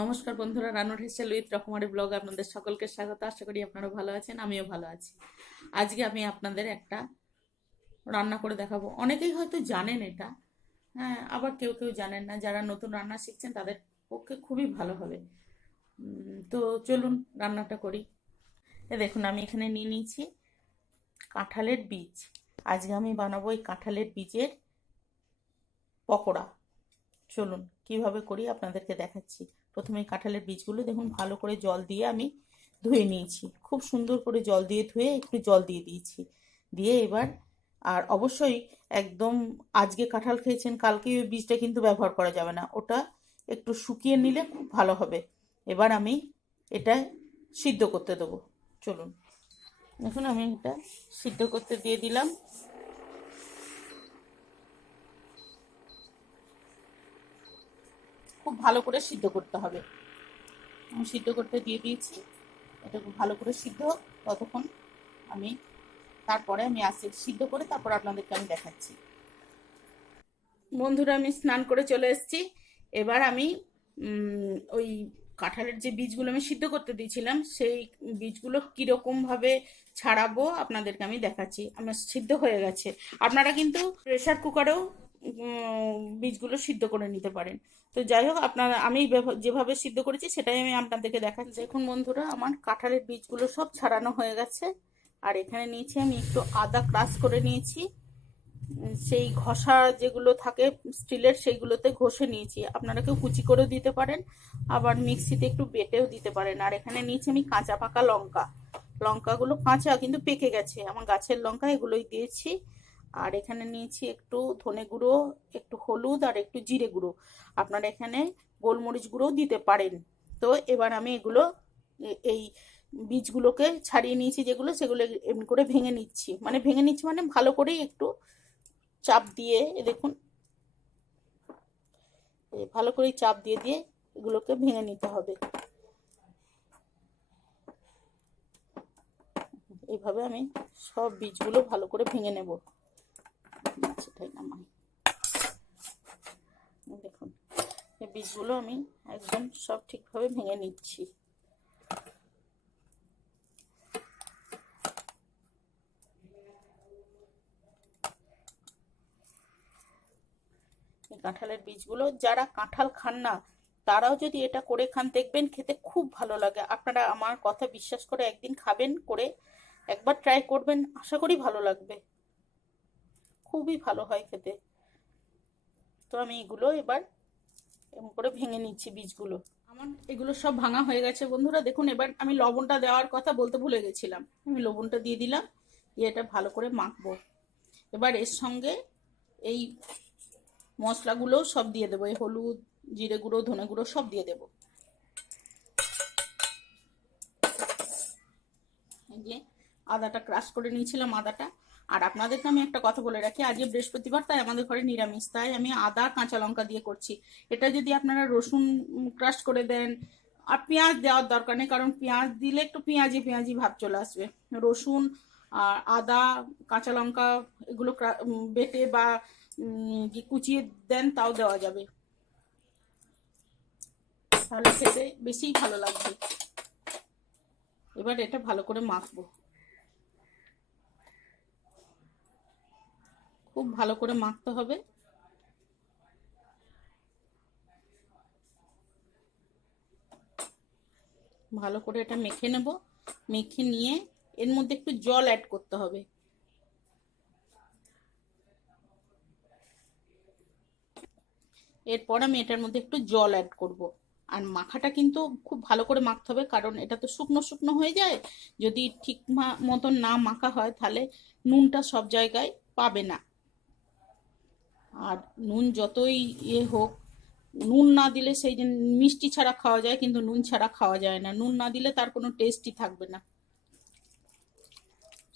নমস্কার বন্ধুরা, রান্নার হেসেল উইথ রকমারি ব্লগে আপনাদের সকলকে স্বাগত। আশা করি আপনারা ভালো আছেন, আমিও ভালো আছি। আজকে আমি আপনাদের একটা রান্না করে দেখাবো। অনেকেই হয়তো জানেন এটা, হ্যাঁ, আবার কেউ কেউ জানেন না। যারা নতুন রান্না শিখছেন তাদের পক্ষে খুবই ভালো হবে। তো চলুন রান্নাটা করি। দেখুন, আমি এখানে নিয়ে নিয়েছি কাঁঠালের বীজ। আজকে আমি বানাবো এই কাঁঠালের বীজের পকোড়া। চলুন কিভাবে করি আপনাদেরকে দেখাচ্ছি। প্রথমে কাঁঠালের বীজগুলো দেখুন ভালো করে জল দিয়ে আমি ধুয়ে নিয়েছি। খুব সুন্দর করে জল দিয়ে ধুয়ে একটু জল দিয়ে দিয়েছি। দিয়ে এবার, আর অবশ্যই একদম আজকে কাঁঠাল খেয়েছেন কালকে ওই বীজটা কিন্তু ব্যবহার করা যাবে না, ওটা একটু শুকিয়ে নিলে খুব ভালো হবে। এবার আমি এটা সিদ্ধ করতে দেবো। চলুন, দেখুন আমি এটা সিদ্ধ করতে দিয়ে দিলাম। খুব ভালো করে সিদ্ধ করতে হবে। আমি সিদ্ধ করতে দিয়ে দিয়েছি। এটা খুব ভালো করে সিদ্ধ হোক, ততক্ষণ আমি তারপরে আমি আসি সিদ্ধ করে, তারপর আপনাদেরকে আমি দেখাচ্ছি। বন্ধুরা, আমি স্নান করে চলে এসেছি। এবার আমি ওই কাঁঠালের যে বীজগুলো আমি সিদ্ধ করতে দিয়েছিলাম সেই বীজগুলো কীরকম ভাবে ছাড়াবো আপনাদেরকে আমি দেখাচ্ছি। আমার সিদ্ধ হয়ে গেছে। আপনারা কিন্তু প্রেসার কুকারেও বীজগুলো সিদ্ধ করে নিতে পারেন। তো যাই হোক, আপনারা আমি যেভাবে সিদ্ধ করেছি সেটাই আমি আপনাদেরকে দেখাচ্ছি। দেখুন বন্ধুরা, আমার কাঁঠালের বীজগুলো সব ছাড়ানো হয়ে গেছে। আর এখানে নিয়েছি আমি একটু আদা ক্রাশ করে নিয়েছি। সেই ঘষা যেগুলো থাকে স্টিলের, সেইগুলোতে ঘষে নিয়েছি। আপনারা কেউ কুচি করেও দিতে পারেন, আবার মিক্সিতে একটু বেটেও দিতে পারেন। আর এখানে নিয়েছি আমি কাঁচা পাকা লঙ্কা। লঙ্কাগুলো কাঁচা কিন্তু পেকে গেছে, আমার গাছের লঙ্কা, এগুলোই দিয়েছি। আর এখানে নিয়েছি একটু ধনে গুঁড়ো, একটু হলুদ আর একটু জিরে গুঁড়ো। আপনারা এখানে গোলমরিচ গুঁড়োও দিতে পারেন। তো এবার আমি এগুলো এই বীজগুলোকে ছাড়িয়ে নিয়েছি যেগুলো, সেগুলো এমনি করে ভেঙে নিচ্ছি। মানে ভেঙে নিচ্ছি মানে ভালো করেই একটু চাপ দিয়ে, দেখুন ভালো করে চাপ দিয়ে দিয়ে এগুলোকে ভেঙে নিতে হবে। এইভাবে আমি সব বীজগুলো ভালো করে ভেঙে নেব। সেটাই নামাই। দেখুন এই বীজগুলো আমি একদম সব ঠিকভাবে ভেঙে নিচ্ছি। কাঁঠালের বীজগুলো, যারা কাঁঠাল খান না তারাও যদি এটা করে খান, দেখবেন খেতে খুব ভালো লাগে। আপনারা আমার কথা বিশ্বাস করে একদিন খাবেন, করে একবার ট্রাই করবেন, আশা করি ভালো লাগবে। খুবই ভালো হয় খেতে। তো আমি এগুলো এবার এরকম করে ভেঙে নিচ্ছি বীজগুলো। আমার এগুলো সব ভাঙা হয়ে গেছে বন্ধুরা। দেখুন, এবার আমি লবণটা দেওয়ার কথা বলতে ভুলে গেছিলাম, আমি লবণটা দিয়ে দিলাম। দিয়ে এটা ভালো করে মাখবো। এবার এর সঙ্গে এই মশলাগুলোও সব দিয়ে দেবো, এই হলুদ, জিরে গুঁড়ো, ধনে গুঁড়ো সব দিয়ে দেবো। এই যে আদাটা ক্রাশ করে নিয়েছিলাম, আদাটা। আর আপনাদেরকে আমি একটা কথা বলে রাখি, আজকে বৃহস্পতিবার, তাই আমাদের ঘরে নিরামিষ, তাই আমি আদা কাঁচা লঙ্কা দিয়ে করছি। এটা যদি আপনারা রসুন ক্রাশ করে দেন, আর পেঁয়াজ দেওয়ার দরকার নেই, কারণ পেঁয়াজ দিলে একটু পেঁয়াজি পেঁয়াজি ভাব চলে আসবে। রসুন আর আদা কাঁচা লঙ্কা এগুলো বেটে বা কুচিয়ে দেন, তাও দেওয়া যাবে, তাহলে খেতে বেশিই ভালো লাগবে। এবার এটা ভালো করে মাখবো। খুব ভালো করে মাখতে হবে। ভালো করে এটা মেখে নেব। মেখে নিয়ে এর মধ্যে একটু জল অ্যাড করতে হবে। এরপর আমি এটার মধ্যে একটু জল অ্যাড করব। আর মাখাটা কিন্তু খুব ভালো করে মাখতে হবে, কারণ এটা তো শুকনো শুকনো হয়ে যায়। যদি ঠিক মতন না মাখা হয় তাহলে নুনটা সব জায়গায় পাবে না। আর নুন যতই হোক, নুন না দিলে সেই যে মিষ্টি ছাড়া খাওয়া যায়, কিন্তু নুন ছাড়া খাওয়া যায় না। নুন না দিলে তার কোনো টেস্টই থাকবে না।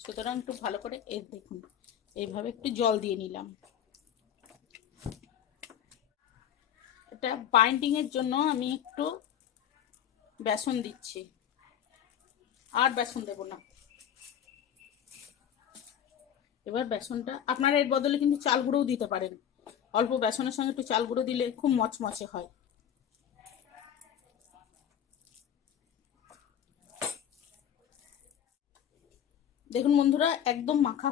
সুতরাং একটু ভালো করে দেখুন এইভাবে একটু জল দিয়ে নিলাম। এটা বাইন্ডিং এর জন্য আমি একটু বেসন দিচ্ছি, আর বেসন দেব না। এবার বেসনটা আপনারা এর বদলে কিন্তু চাল গুঁড়োও দিতে পারেন। অল্প বেসনের সঙ্গে একটু চাল গুঁড়ো দিলে খুব মচমচে হয়। দেখুন বন্ধুরা, একদম মাখা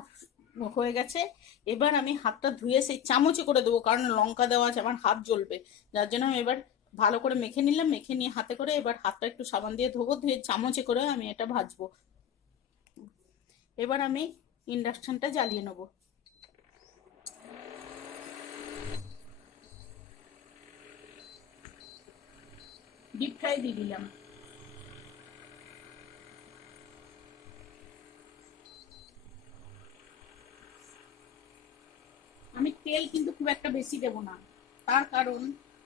হয়ে গেছে। এবার আমি হাতটা ধুয়ে সেই চামচে করে দেবো, কারণ লঙ্কা দেওয়া আছে, আমার হাত জ্বলবে। যার জন্য আমি এবার ভালো করে মেখে নিলাম, মেখে নিয়ে হাতে করে এবার হাতটা একটু সাবান দিয়ে ধোবো, ধুয়ে চামচে করে আমি এটা ভাজবো। এবার আমি ইন্ডাকশনটা জ্বালিয়ে নেবো। ডিপ ফ্রাই দিয়ে দিলাম। আমি তেল কিন্তু খুব একটা বেশি দেব না, তার কারণ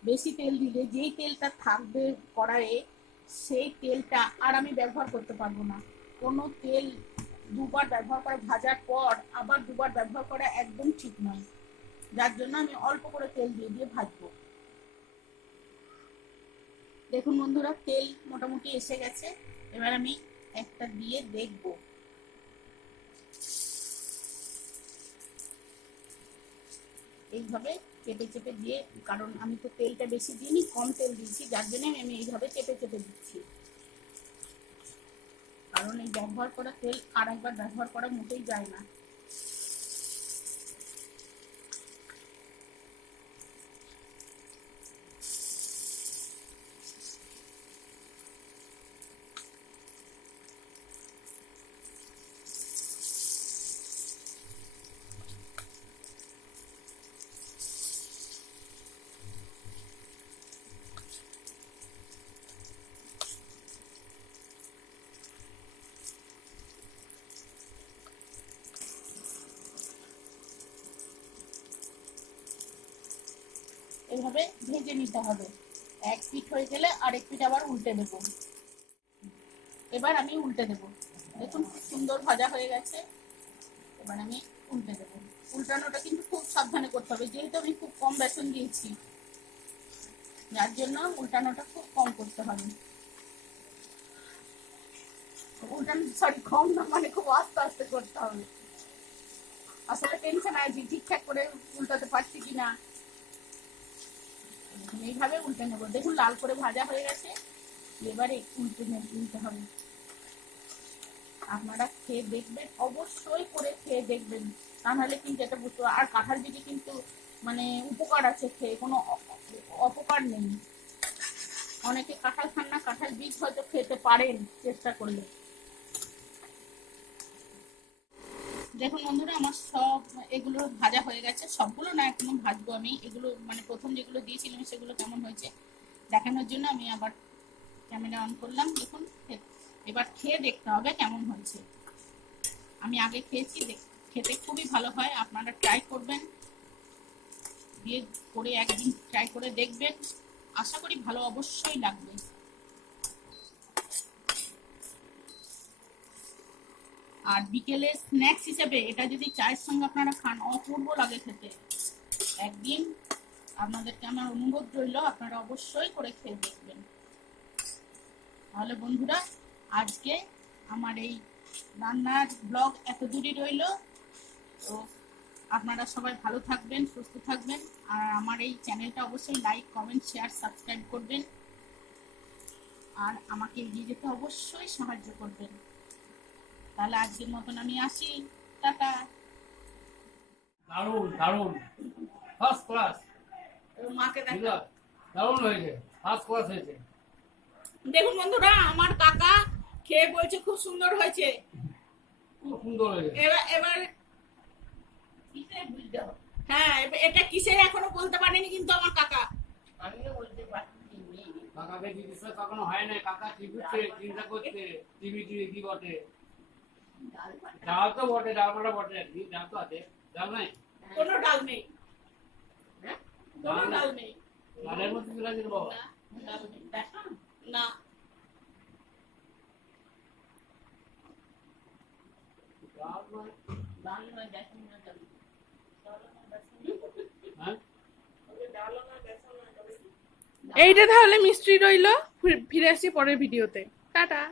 বেশি তেল দিলে যেই তেলটা থাকবে কড়াইয়ে সেই তেলটা আর আমি ব্যবহার করতে পারবো না। কোনো তেল দুবার ব্যবহার করা, ভাজার পর আবার দুবার ব্যবহার করা একদম ঠিক নয়। যার জন্য আমি অল্প করে তেল দিয়ে দিয়ে ভাজবো। দেখুন বন্ধুরা, তেল মোটামুটি এসে গেছে। এবার আমি একটা দিয়ে দেখবো। এইভাবে চেপে চেপে দিয়ে, কারণ আমি তো তেলটা বেশি দিইনি, কম তেল দিয়েছি, যার জন্য আমি এইভাবে চেপে চেপে দিচ্ছি। কারণ এই ব্যবহার করা তেল আর একবার ব্যবহার করা মোটেই যায় না। এভাবে ভেজে নিতে হবে। এক পিঠ হয়ে গেলে আরেক পিঠ আবার উল্টে দেব। এবার আমি উল্টে দেব। দেখুন খুব সুন্দর ভাজা হয়ে গেছে। এবার আমি উল্টে দেব। উল্টানোটা কিন্তু খুব সাবধানে করতে হবে, যেহেতু আমি খুব কম বেসন দিয়েছি, যার জন্য উল্টানোটা খুব কম করতে হবে। উল্টানো কম না, মানে খুব আস্তে আস্তে করতে হবে। আসলে টেনশন আছে ঠিকঠাক করে উল্টাতে পারছি কিনা। এইভাবে উল্টে নেবো। দেখুন লাল করে ভাজা হয়ে গেছে। এবারে উল্টে হবে। আপনারা খেয়ে দেখবেন, অবশ্যই করে খেয়ে দেখবেন, তা নাহলে কিন্তু এটা বুঝতে। আর কাঁঠাল বীজে কিন্তু মানে উপকার আছে, খেয়ে কোনো অপকার নেই। অনেকে কাঁঠাল খান না, কাঁঠাল বীজ হয়তো খেতে পারেন চেষ্টা করলে। দেখুন বন্ধুরা, আমার সব এগুলো ভাজা হয়ে গেছে। সবগুলো না, এখনো ভাজবো আমি। এগুলো মানে প্রথম যেগুলো দিয়েছিলাম সেগুলো কেমন হয়েছে দেখানোর জন্য আমি আবার ক্যামেরা অন করলাম। দেখুন, এবার খেয়ে দেখতে হবে কেমন হয়েছে। আমি আগে খেয়েছি, খেতে খুবই ভালো হয়। আপনারা ট্রাই করবেন, দিয়ে করে একদিন ট্রাই করে দেখবেন, আশা করি ভালো অবশ্যই লাগবে। আর বিকেলে স্ন্যাক্স হিসেবে এটা যদি চায়ের সঙ্গে আপনারা খান, অপূর্ব লাগে খেতে। একদিন আপনাদেরকে আমার অনুরোধ রইল, আপনারা অবশ্যই করে খেয়ে দেখবেন। তাহলে বন্ধুরা, আজকে আমার এই রান্নার ব্লগ এত দূরই রইল। তো আপনারা সবাই ভালো থাকবেন, সুস্থ থাকবেন। আর আমার এই চ্যানেলটা অবশ্যই লাইক, কমেন্ট, শেয়ার, সাবস্ক্রাইব করবেন। আর আমাকে এগিয়ে যেতে অবশ্যই সাহায্য করবেন। তাহলে আজকের মতন আমি আসি, টাটা। দারুণ দারুণ, ফার্স্ট ক্লাস। মাকে দেখা। দারুণ হয়েছে, ফার্স্ট ক্লাস হয়েছে। দেখুন বন্ধুরা, আমার কাকা খেয়ে বলছে খুব সুন্দর হয়েছে। খুব সুন্দর হয়েছে। এবার এবার হ্যাঁ, এটা কিসের এখনো বলতে পারেনি কিন্তু আমার কাকা। আমিও বলতে পারছি। কাকাকে জিজ্ঞাসা কখনো হয় না, কাকা কি বুঝছে, চিন্তা করছে, টিভি কি বটে। ডাল তো বটে, ডাল মাটা বটে, আর কি ডাল তো আছে, ডাল নাই, কোনো ডাল নেই, কোনো ডাল নেই। ডালের মধ্যে চলে যেতে বাবা না। ডাল নয়, হ্যাঁ এইটা তাহলে মিষ্টি রইলো। ফিরে আসছি পরের ভিডিওতে। টাটা।